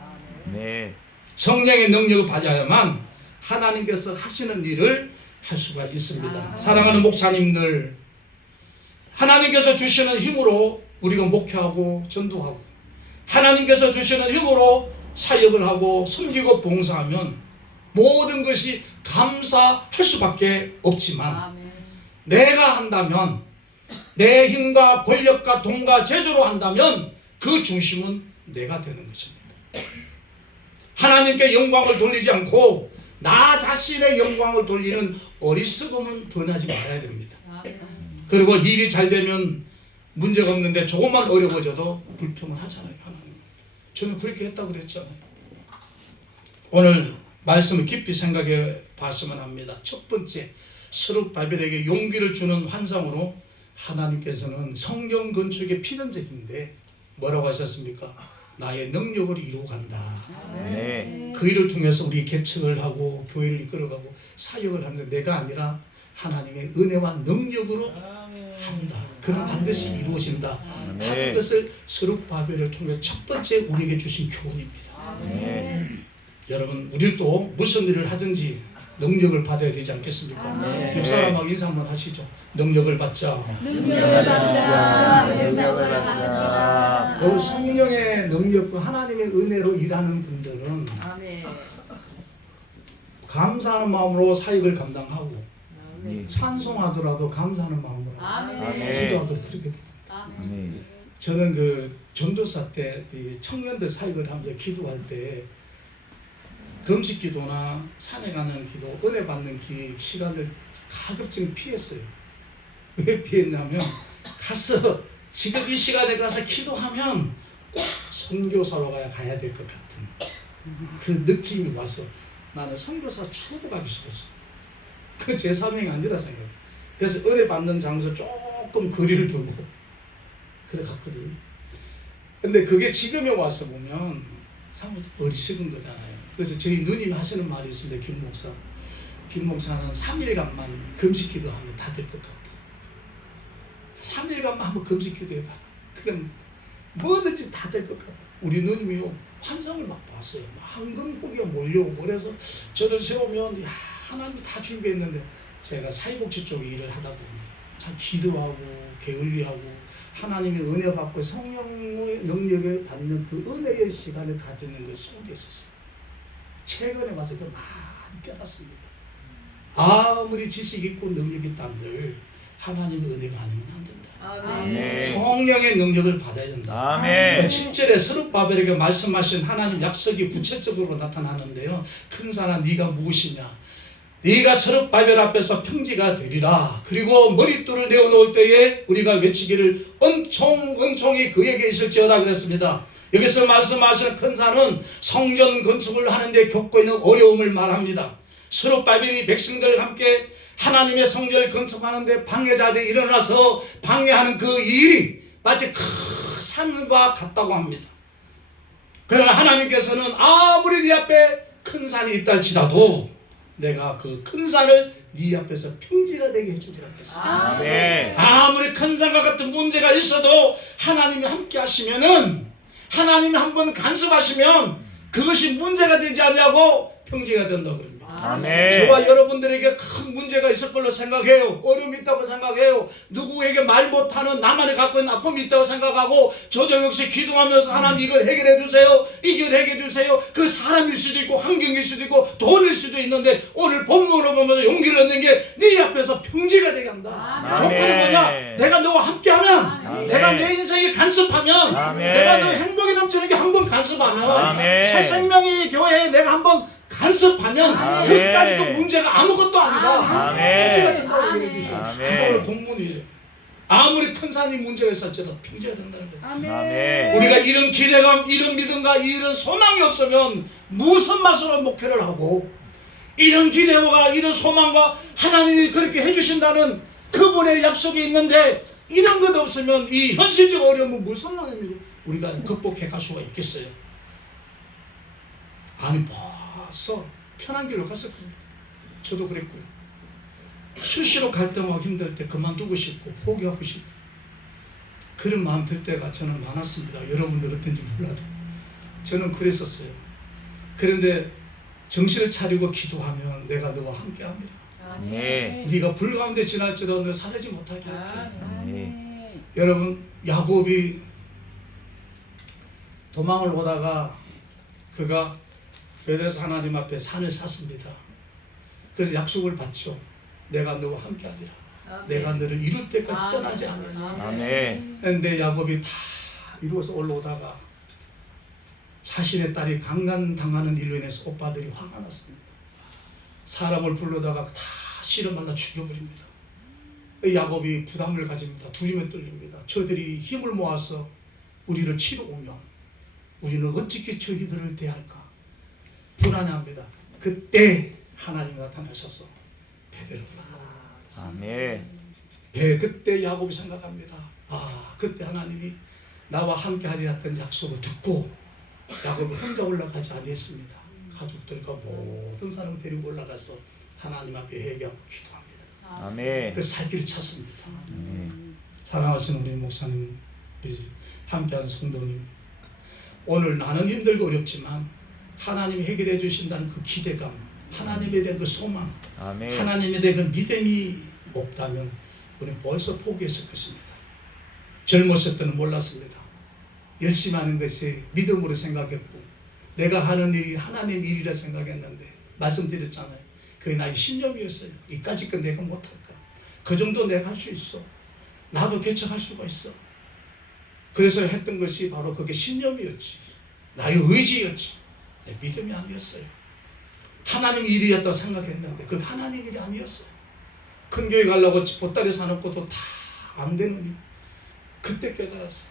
네. 성령의 능력을 받아야만 하나님께서 하시는 일을 할 수가 있습니다. 사랑하는 목사님들, 하나님께서 주시는 힘으로 우리가 목회하고 전도하고 하나님께서 주시는 힘으로 사역을 하고 섬기고 봉사하면 모든 것이 감사할 수밖에 없지만 내가 한다면 내 힘과 권력과 돈과 재주로 한다면 그 중심은 내가 되는 것입니다. 하나님께 영광을 돌리지 않고 나 자신의 영광을 돌리는 어리석음은 변하지 말아야 됩니다. 그리고 일이 잘 되면 문제가 없는데 조금만 어려워져도 불평을 하잖아요. 하나님. 저는 그렇게 했다고 그랬잖아요. 오늘 말씀을 깊이 생각해 봤으면 합니다. 첫 번째, 스룹바벨에게 용기를 주는 환상으로 하나님께서는 성경 건축의 필연적인데 뭐라고 하셨습니까? 나의 능력을 이루어 간다. 네. 그 일을 통해서 우리 개척을 하고 교회를 이끌어가고 사역을 하는데 내가 아니라 하나님의 은혜와 능력으로 한다. 그럼 반드시 이루어진다. 하는 것을 스룹바벨을 통해 첫 번째 우리에게 주신 교훈입니다. 네. 여러분, 우리도 무슨 일을 하든지 능력을 받아야 되지 않겠습니까? 옆 사람하고 인사 한번 하시죠. 능력을 받자. 능력을 받자. 능력을 받자. 그 성령의 능력과 하나님의 은혜로 일하는 분들은 감사하는 마음으로 사역을 감당하고 찬송하더라도 감사하는 마음으로 기도하도록 그렇게 됩니다. 저는 그 전도사 때 이 청년들 사역을 하면서 기도할 때 금식 기도나 산에 가는 기도, 은혜 받는 시간을 가급적 피했어요. 왜 피했냐면 가서 지금 이 시간에 가서 기도하면 꼭 선교사로 가야 될 것 같은 그 느낌이 와서 나는 선교사 추구 가기 싫었어. 그 제 사명이 아니라 생각해. 그래서 은혜 받는 장소 조금 거리를 두고 그래 갔거든요. 근데 그게 지금에 와서 보면 참 어리석은 거잖아요. 그래서 저희 누님이 하시는 말이 있습니다. 김 목사. 김 목사는 3일간만 금식 기도하면 다 될 것 같다. 3일간만 한번 금식 기도해봐. 그럼 뭐든지 다 될 것 같다. 우리 누님이요 환상을 막 봤어요. 황금고기가 몰려오고 그래서 저를 세우면 야 하나님 다 준비했는데 제가 사회복지 쪽에 일을 하다 보니 참 기도하고 게을리하고 하나님의 은혜 받고 성령의 능력을 받는 그 은혜의 시간을 가지는 것이 속에 있었어요. 최근에 와서 그 많이 깨닫습니다. 아무리 지식 있고 능력 있다들 하나님의 은혜가 아니면 안 된다. 아멘. 성령의 능력을 받아야 된다. 아멘. 7절에 스룹바벨에게 말씀하신 하나님 약속이 구체적으로 나타나는데요. 큰 사람 네가 무엇이냐? 네가 스룹바벨 앞에서 평지가 되리라. 그리고 머릿돌을 내어놓을 때에 우리가 외치기를 은총이 그에게 있을지어다 그랬습니다. 여기서 말씀하시는 큰 산은 성전 건축을 하는데 겪고 있는 어려움을 말합니다. 스룹바벨이 백성들과 함께 하나님의 성전을 건축하는데 방해자들이 일어나서 방해하는 그 일이 마치 큰 산과 같다고 합니다. 그러나 하나님께서는 아무리 네 앞에 큰 산이 있다 할지라도 내가 그 큰 산을 네 앞에서 평지가 되게 해주리라 했습니다. 아멘. 아무리 큰 산과 같은 문제가 있어도 하나님이 함께 하시면은 하나님이 한번 간섭하시면 그것이 문제가 되지 않냐고 평지가 된다고 그럽니다. 아멘. 저와 여러분들에게 큰 문제가 있을 걸로 생각해요. 어려움이 있다고 생각해요. 누구에게 말 못하는 나만이 갖고 있는 아픔이 있다고 생각하고 저도 역시 기도하면서 하나님 이걸 해결해 주세요. 이걸 해결해 주세요. 그 사람일 수도 있고 환경일 수도 있고 돈일 수도 있는데 오늘 본문으로 보면서 용기를 얻는 게 네 앞에서 평지가 되게 한다. 조건이 뭐냐? 내가 너와 함께하면 아멘. 내가 내 인생에 간섭하면 아멘. 내가 너 행복이 넘치는 게 한 번 간섭하면 아멘. 새 생명의 교회에 내가 한번 간섭하면 아멘. 그까지 그 문제가 아무것도 아니다. 아멘. 평지가 된다고 얘기해 주세요. 아멘. 그걸 본문이에요. 아무리 큰 산이 문제가 있었지만 평지가 된다는 거예요. 아멘. 우리가 이런 기대감, 이런 믿음과 이런 소망이 없으면 무슨 맛으로 목회를 하고 이런 기대와 이런 소망과 하나님이 그렇게 해주신다는 그분의 약속이 있는데 이런 것 없으면 이 현실적 어려움은 무슨 의미로 우리가 극복해 갈 수가 있겠어요? 아니 벌써 편한 길로 갔을 겁니다. 저도 그랬고요. 수시로 갈등하고 힘들 때 그만두고 싶고 포기하고 싶고 그런 마음 들 때가 저는 많았습니다. 여러분들 어떤지 몰라도 저는 그랬었어요. 그런데 정신을 차리고 기도하면 내가 너와 함께합니다. 아멘. 네가 불 가운데 지날지라도 너 사라지 못하게 할게. 아멘. 여러분 야곱이 도망을 오다가 그가 베델에서 하나님 앞에 산을 샀습니다. 그래서 약속을 받죠. 내가 너와 함께하리라. 내가 너를 이룰 때까지 떠나지 않으리라. 아멘. 그런데 야곱이 다 이루어서 올라오다가 자신의 딸이 강간당하는 일로 인해서 오빠들이 화가 났습니다. 사람을 불러다가 다 씨름하려 죽여버립니다. 야곱이 부담을 가집니다. 두려움에 떨립니다. 저들이 힘을 모아서 우리를 치러 오면 우리는 어떻게 저희들을 대할까 불안해합니다. 그때 하나님이 나타나셔서 배를 올라가라. 아멘. 그때 야곱이 생각합니다. 그때 하나님이 나와 함께 하리 했던 약속을 듣고 야곱이 혼자 올라가지 아니했습니다. 가족들과 모든 사람을 데리고 올라가서 하나님 앞에 회개하고 기도합니다. 아멘. 그래서 살 길을 찾습니다. 사랑하시는 우리 목사님, 우리 함께하는 성도님, 오늘 나는 힘들고 어렵지만 하나님이 해결해 주신다는 그 기대감, 하나님에 대한 그 소망, 아멘. 하나님에 대한 그 믿음이 없다면 우리는 벌써 포기했을 것입니다. 젊었을 때는 몰랐습니다. 열심히 하는 것이 믿음으로 생각했고 내가 하는 일이 하나님 일이라 생각했는데 말씀드렸잖아요. 그게 나의 신념이었어요. 이까짓 건 내가 못할까? 그 정도 내가 할 수 있어. 나도 개척할 수가 있어. 그래서 했던 것이 바로 그게 신념이었지. 나의 의지였지. 내 믿음이 아니었어요. 하나님 일이었다고 생각했는데 그 하나님 일이 아니었어요. 큰 교회 가려고 보따리 사놓고도 다 안 되는 그때 깨달았어요.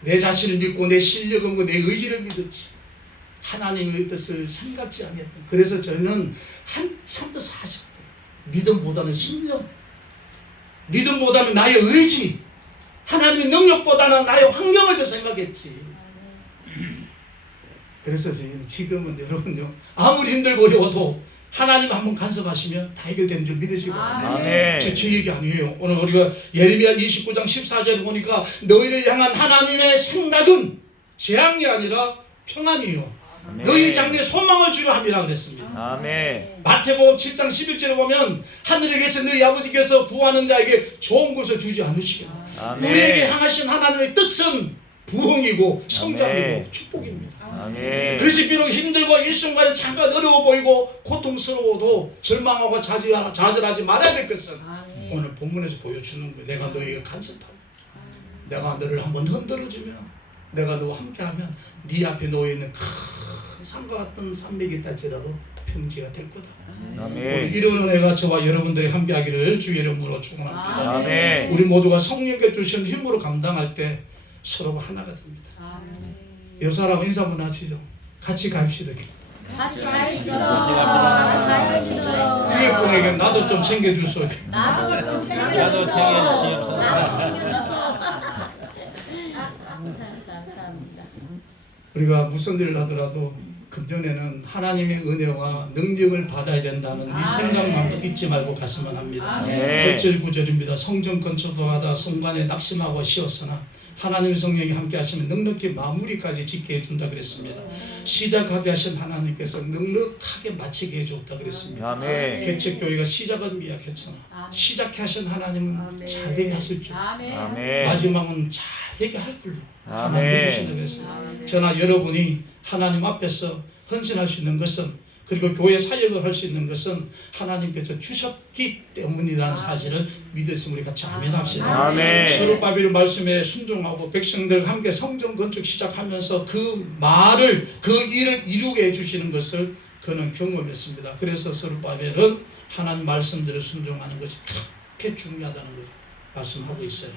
내 자신을 믿고 내 실력을 믿고 내 의지를 믿었지. 하나님의 뜻을 생각지 아니했던. 그래서 저는 한참도 40대 믿음보다는 신념, 믿음보다는 나의 의지, 하나님의 능력보다는 나의 환경을 더 생각했지. 그래서 저희는 지금은 여러분요 아무리 힘들고 어려워도 하나님 한번 간섭하시면 다 해결되는 줄 믿으시고. 아멘. 제 얘기 아니에요. 오늘 우리가 예레미야 29장 14절을 보니까 너희를 향한 하나님의 생각은 재앙이 아니라 평안이요 아멘. 너희 장래에 소망을 주려 함이라 그랬습니다. 아멘. 마태복음 7장 11절에 보면 하늘에 계신 너희 아버지께서 구하는 자에게 좋은 것을 주지 않으시겠나. 아멘. 우리에게 향하신 하나님의 뜻은 부흥이고 성장이고 아멘. 축복입니다. 아멘. 그것이 비록 힘들고 일순간에 잠깐 어려워 보이고 고통스러워도 절망하고 좌절하지 말아야 될 것은 오늘 본문에서 보여주는 거예요. 내가 너희가 간섭하고 내가 너를 한번 흔들어주면 내가 너와 함께하면 네 앞에 놓여있는 큰 산과 같은 산맥이 있다 할지라도 평지가 될 거다. 아멘. 이런 은혜가 저와 여러분들이 함께하기를 주의 이름으로 축원합니다. 아멘. 우리 모두가 성령께 주신 힘으로 감당할 때 서로가 하나가 됩니다. 옆 사람 인사 한번 하시죠. 같이 가입시다. 같이 가시죠. 뒤에 분에게 나도 좀 챙겨주소. 나도 좀 나도 챙겨주시옵소서. 감사합니다. 우리가 무슨 일을 하더라도 금전에는 하나님의 은혜와 능력을 받아야 된다는 이 생각만 잊지 말고 갔으면 합니다. 네. 8절 9절입니다. 성전 건축도 하다 성관에 낙심하고 쉬었으나 하나님의 성령이 함께 하시면 넉넉히 마무리까지 짓게 해준다 그랬습니다. 시작하게 하신 하나님께서 넉넉하게 마치게 해줬다 그랬습니다. 아멘. 개척교회가 시작은 미약했으나 시작해 하신 하나님은 잘 되게 하실 줄, 아멘. 마지막은 잘 되게 할 걸로 아멘. 하나님 주신다 그랬습니다. 저나 여러분이 하나님 앞에서 헌신할 수 있는 것은, 그리고 교회 사역을 할 수 있는 것은 하나님께서 주셨기 때문이라는 사실을 믿으시면 우리 같이 아멘 합시다. 아멘. 서로바벨 말씀에 순종하고 백성들 함께 성전 건축 시작하면서 그 말을, 그 일을 이루게 해주시는 것을 그는 경험했습니다. 그래서 서로바벨은 하나님 말씀대로 순종하는 것이 그렇게 중요하다는 것을 말씀하고 있어요.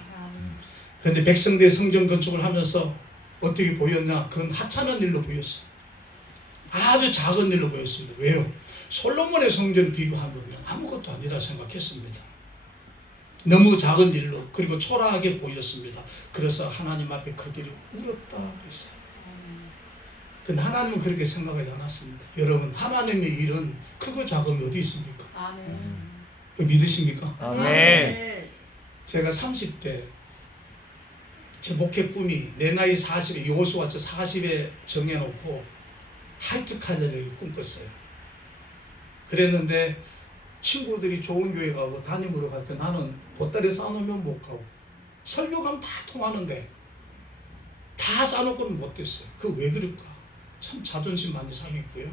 그런데 백성들의 성전 건축을 하면서 어떻게 보였냐? 그건 하찮은 일로 보였어요. 아주 작은 일로 보였습니다. 왜요? 솔로몬의 성전 비교하면 아무것도 아니라 생각했습니다. 너무 작은 일로, 그리고 초라하게 보였습니다. 그래서 하나님 앞에 그들이 울었다 그랬어요. 근데 하나님은 그렇게 생각하지 않았습니다. 여러분, 하나님의 일은 크고 작음이 어디 있습니까? 믿으십니까? 아멘. 제가 30대 제 목회 꿈이 내 나이 40에 여호수아 40에 정해놓고 하이트 카네를 꿈꿨어요. 그랬는데 친구들이 좋은 교회 가고 담임으로 갈 때 나는 보따리 싸놓으면 못 가고 설교 가면 다 통하는데 다 싸놓고는 못 됐어요. 그 왜 그럴까? 참 자존심 많이 상했고요.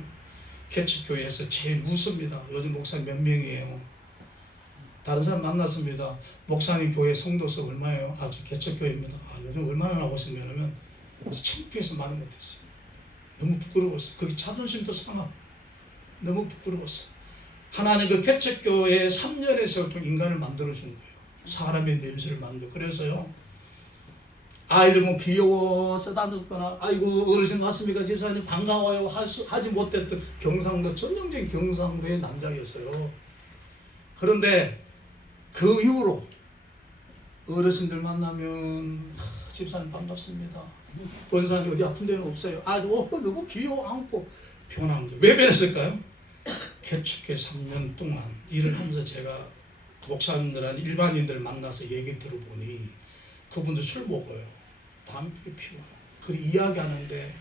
개척교회에서 제일 무섭니다. 요즘 목사 몇 명이에요. 다른 사람 만났습니다. 목사님 교회 성도수 얼마예요? 아, 저 개척교회입니다. 아, 요즘 얼마나 나오시면 하면 창피해서 말을 못했어요. 너무 부끄러웠어. 거기 자존심도 상하고 너무 부끄러웠어. 하나님 그 개척교회 3년의 세월 동안 인간을 만들어준 거예요. 사람의 냄새를 만들고. 그래서요, 아이들 뭐 귀여워 쓰다듬거나 아이고 어르신 왔습니까 집사님 반가워요 하지 못했던 경상도 전형적인 경상도의 남자였어요. 그런데 그 이후로 어르신들 만나면 집사님 반갑습니다. 권사님 어디 아픈 데는 없어요. 아 너무 귀여워 안고 변한 거예요. 왜 변했을까요? 개척회 3년 동안 일을 하면서 제가 목사님들한 일반인들 만나서 얘기 들어보니 그분들 술 먹어요. 담배 피워요. 그리고 이야기하는데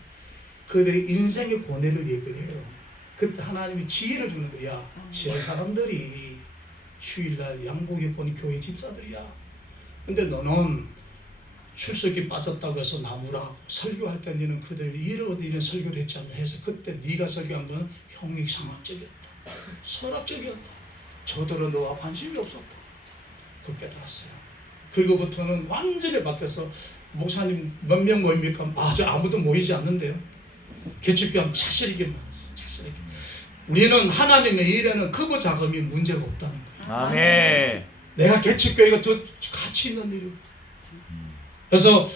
그들의 인생의 고뇌를 얘기를 해요. 그때 하나님이 지혜를 주는 거야. 지혜 사람들이 주일날 양복 입고 온 교회 집사들이야. 근데 너는 출석이 빠졌다고 해서 나무라 설교할 때 너는 그들 이런 설교를 했지 않냐 해서 그때 네가 설교한 건 형익상학적이었다. 설학적이었다. 저들은 너와 관심이 없었다. 그 깨달았어요. 그리고부터는 완전히 바뀌어서 목사님 몇 명 모입니까? 저 아무도 모이지 않는데요. 개척교회는 차실이게 많았어요. 차실이게. 우리는 하나님의 일에는 크고 작음이 문제가 없다는 거예요. 아멘. 내가 개척교회가 더 가치 있는 일이에요. 그래서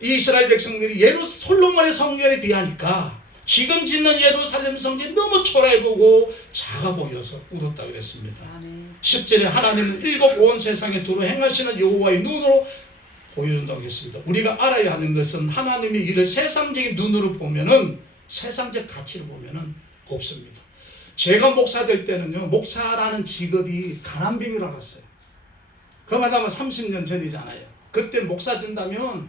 이스라엘 백성들이 솔로몬의 성전에 비하니까 지금 짓는 예루살렘 성전이 너무 초라해 보고 작아 보여서 울었다 그랬습니다. 10절에 하나님은 일곱 온 세상에 두루 행하시는 여호와의 눈으로 보여준다고 했습니다. 우리가 알아야 하는 것은 하나님의 일을 세상적인 눈으로 보면은 세상적 가치로 보면은 없습니다. 제가 목사 될 때는요, 목사라는 직업이 가난병이라고 알았어요. 그러면 아마 30년 전이잖아요. 그때 목사 된다면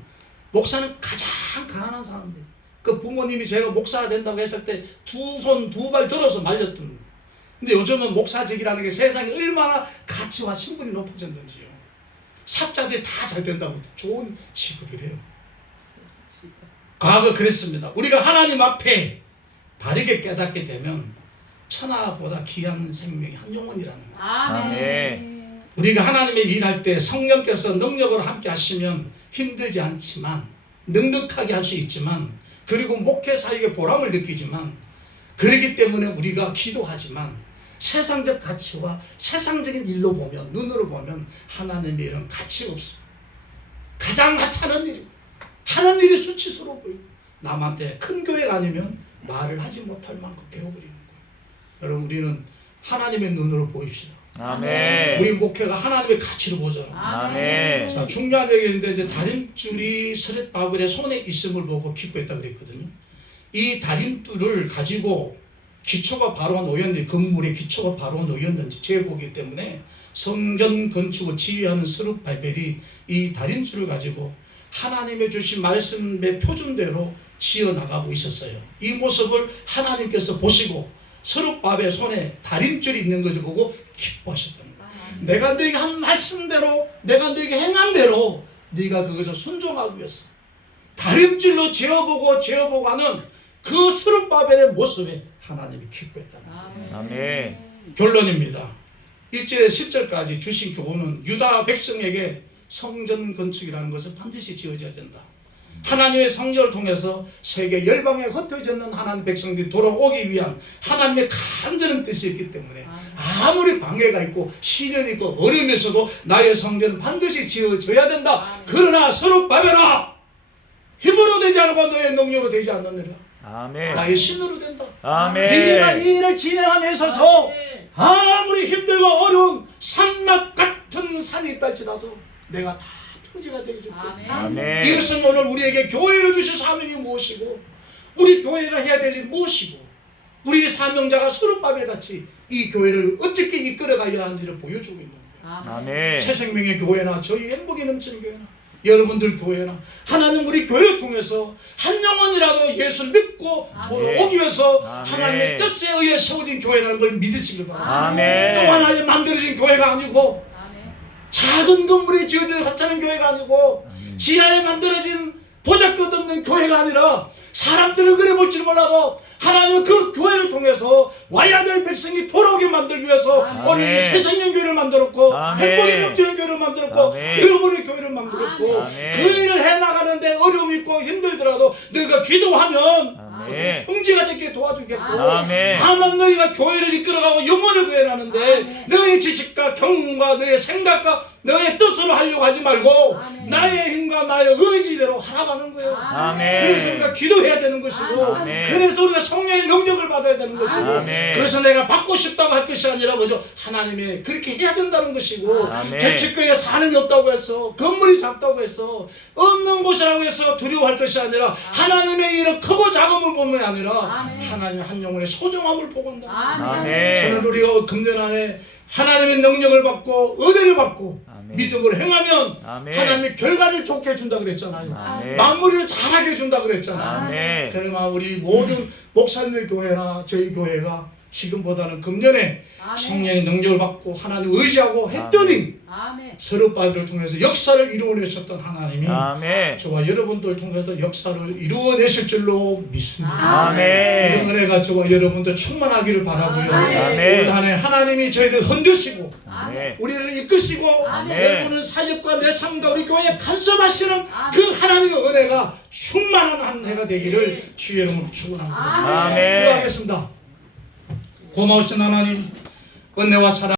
목사는 가장 가난한 사람들. 그 부모님이 제가 목사가 된다고 했을 때 두 손 두 발 들어서 말렸던 거예요. 근데 요즘은 목사직이라는 게 세상에 얼마나 가치와 신분이 높아졌는지요. 사자들이 다 잘 된다고 좋은 직업이래요. 과거 그랬습니다. 우리가 하나님 앞에 바르게 깨닫게 되면 천하보다 귀한 생명이 한 영혼이라는 거예요. 아멘. 우리가 하나님의 일할 때 성령께서 능력으로 함께 하시면 힘들지 않지만 넉넉하게 할 수 있지만 그리고 목회 사역의 보람을 느끼지만 그렇기 때문에 우리가 기도하지만 세상적 가치와 세상적인 일로 보면 눈으로 보면 하나님의 일은 가치 없어요. 가장 하찮은 일 하는 일이 수치스러워 보이고 남한테 큰 교회가 아니면 말을 하지 못할 만큼 되어버리는 거예요. 여러분 우리는 하나님의 눈으로 보입시다. 아멘. 우리 목회가 하나님의 가치로 보자. 아멘. 자, 중요한 얘기인데 이제 다림줄이 스렛바벨의 손에 있음을 보고 기뻐했다 그랬거든요. 이 다림줄을 가지고 기초가 바로 놓였는지 건물의 기초가 바로 놓였는지 제보기 때문에 성전 건축을 지휘하는 스룹바벨이 이 다림줄을 가지고 하나님의 주신 말씀의 표준대로 지어 나가고 있었어요. 이 모습을 하나님께서 보시고 스룹바벨 손에 다림줄이 있는 것을 보고 기뻐하셨다는 거예요. 내가 너에게 한 말씀대로 내가 너에게 행한 대로 네가 그것을 순종하기 위해서 다림줄로 지어보고 하는 그 스룹바벨의 모습에 하나님이 기뻐했다는 거예요. 아멘. 결론입니다. 1절에 10절까지 주신 교훈은 유다 백성에게 성전 건축이라는 것은 반드시 지어져야 된다. 하나님의 성전을 통해서 세계 열방에 흩어졌는 하나님 백성들이 돌아오기 위한 하나님의 간절한 뜻이었기 때문에 아무리 방해가 있고 시련이 있고 어려움이 있어도 나의 성전은 반드시 지어져야 된다. 그러나 스룹바벨아 힘으로 되지 않고 너의 능력으로 되지 않느니라. 아멘. 나의 신으로 된다. 아멘. 네가 이 일을 진행함에 있어서 아무리 힘들고 어려운 산막 같은 산이 있다 할지라도 내가 다 평지가 되게 줄게. 아멘. 이것은 오늘 우리에게 교회를 주신 사명이 무엇이고 우리 교회가 해야 될 일이 무엇이고 우리의 사명자가 스룹바벨 같이 이 교회를 어떻게 이끌어가야 하는지를 보여주고 있는 거예요. 아멘. 새생명의 교회나 저희 행복이 넘치는 교회나 여러분들 교회나 하나님 우리 교회를 통해서 한 영혼이라도 예수를 믿고 돌아오기 위해서 아멘. 하나님의 뜻에 의해 세워진 교회라는 걸 믿으시길 바랍니다. 아멘. 또 하나의 만들어진 교회가 아니고 작은 건물이 지어져서 하찮은 교회가 아니고 지하에 만들어진 보잘것없는 교회가 아니라 사람들은 그래 볼지 몰라도 하나님은 그 교회를 통해서 와야 될 백성이 돌아오게 만들기 위해서 오늘 이 새생명교회를 만들었고 아멘. 행복이 넘치는 교회를 만들었고 아멘. 여러분의 교회를 만들었고 아멘. 그 일을 해나가는데 어려움이 있고 힘들더라도 너희가 기도하면 아멘. 형제가 되게 도와주겠고 아멘. 다만 너희가 교회를 이끌어가고 영혼을 구해나는데 너의 지식과 경험과 너의 생각과 너의 뜻으로 하려고 하지 말고 나의 힘과 나의 의지대로 하나가는 거예요. 아멘. 그래서 우리가 기도해야 되는 것이고 아멘. 그래서 우리가 성령의 능력을 받아야 되는 것이고 아멘. 그래서 내가 받고 싶다고 할 것이 아니라 뭐죠? 하나님의 그렇게 해야 된다는 것이고 아멘. 개척교회에 사는 게 없다고 해서 건물이 작다고 해서 없는 곳이라고 해서 두려워할 것이 아니라 하나님의 일은 크고 작음을 보면 아니라 하나님의 한 영혼의 소중함을 보고 한다. 아멘. 저는 우리가 금년 안에 하나님의 능력을 받고 은혜를 받고 아멘. 믿음으로 행하면 아멘. 하나님의 결과를 좋게 해준다 그랬잖아요. 아멘. 마무리를 잘하게 해준다 그랬잖아요. 아멘. 그러나 우리 모든 목사님들 교회나 저희 교회가 지금보다는 금년에 성령의 능력을 받고 하나님 의지하고 했더니 서로바들을 통해서 역사를 이루어내셨던 하나님이 아멘. 저와 여러분들 통해서 역사를 이루어내실 줄로 믿습니다. 아멘. 이런 은혜가 저와 여러분들 충만하기를 바라고요. 아멘. 올 한해 하나님이 저희를 흔드시고 아멘. 우리를 이끄시고 아멘. 여러분은 사역과 내 삶과 우리 교회에 간섭하시는 그 하나님의 은혜가 충만한 한 해가 되기를 주의 이름으로 축원합니다. 아멘. 기도하겠습니다. 고마우신 하나님, 은혜와 사랑